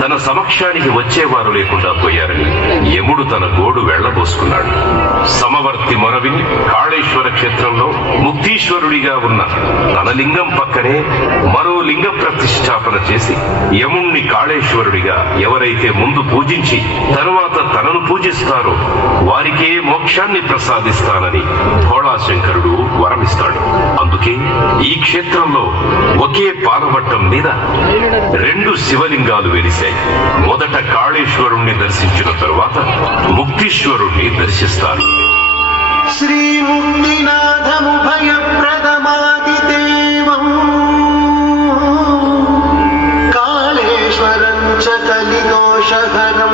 తన సమక్షానికి వచ్చేవారు లేకుండా పోయారని యముడు తన గోడు వెళ్లబోసుకున్నాడు. సమవర్తి మొరవిని కాళేశ్వర క్షేత్రంలో ముక్తీశ్వరుడిగా ఉన్న తన లింగం పక్కనే మరో లింగ ప్రతిష్టాపన చేసి యముణ్ణి కాళేశ్వరుడిగా ఎవరైతే ముందు పూజించి తరువాత తనను పూజిస్తారో వారికే మోక్షాన్ని ప్రసాదిస్తానని భోళాశంకరుడు వరమిస్తాడు. అందుకే ఈ క్షేత్రంలో ఒకే పాలవట్టం మీద 2 శివలింగాలు వెలిశాయి. మొదట కాళేశ్వరుణ్ణి దర్శించిన తరువాత ముక్తీశ్వరుణ్ణి దర్శిస్తారు. శ్రీముక్తినాథము భయప్రదమాదిదేవం కాళేశ్వరం చ కలిదోషహరం